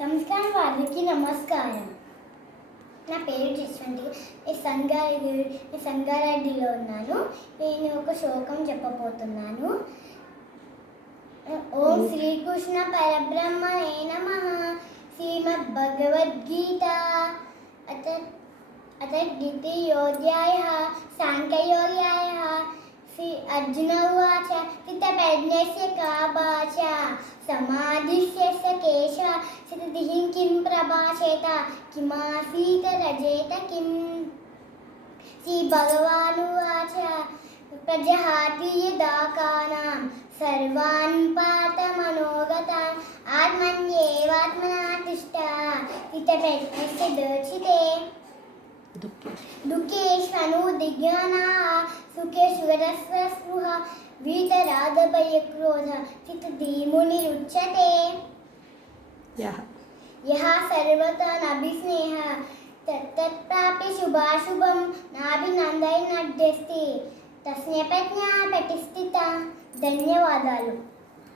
సంస్కారం వారికి నమస్కారం. నా పేరు జశ్వంతి నేను సంగారెడ్డి నేను సంగారెడ్డిలో ఉన్నాను. నేను ఒక శ్లోకం చెప్పబోతున్నాను. ఓం శ్రీకృష్ణ పరబ్రహ్మ నమ. శ్రీమద్ భగవద్గీత అత అత ద్వితీయోధ్యాయ సాంఖ్యయోగ్యాయ శ్రీ అర్జున ఉవాచ స్థితప్రజ్ఞస్య కా భాష సమాధిస్య सिद्धिं किं प्रभाषेत? किमासीतरजयत किं? श्रीभगवानुवाच प्रजहाति यदा कानां सर्वान् पार्थमनोगतान् आत्मन्येवात्मना तिष्ठा वितप्रश्नस्य दर्शिते दुःखेष्वनुदिज्ञानाः सुखेष्वरस्वस्पृहा वीतरागभयक्रोध चित्तधीमुनिरुच्यते దిజ్ఞానా సుఖేశ్వరస్వస్పృహ వీతరాగభయక్రోధ స్థితధీమునిరుచ్యతే యహ యः సర్వతా నభిస్నేహ తత్ప్రాప్య శుభాశుభం నాభినందై నడ్యస్తి. తస్య ప్రజ్ఞా ప్రతిష్ఠిత. ధన్యవాదాలు.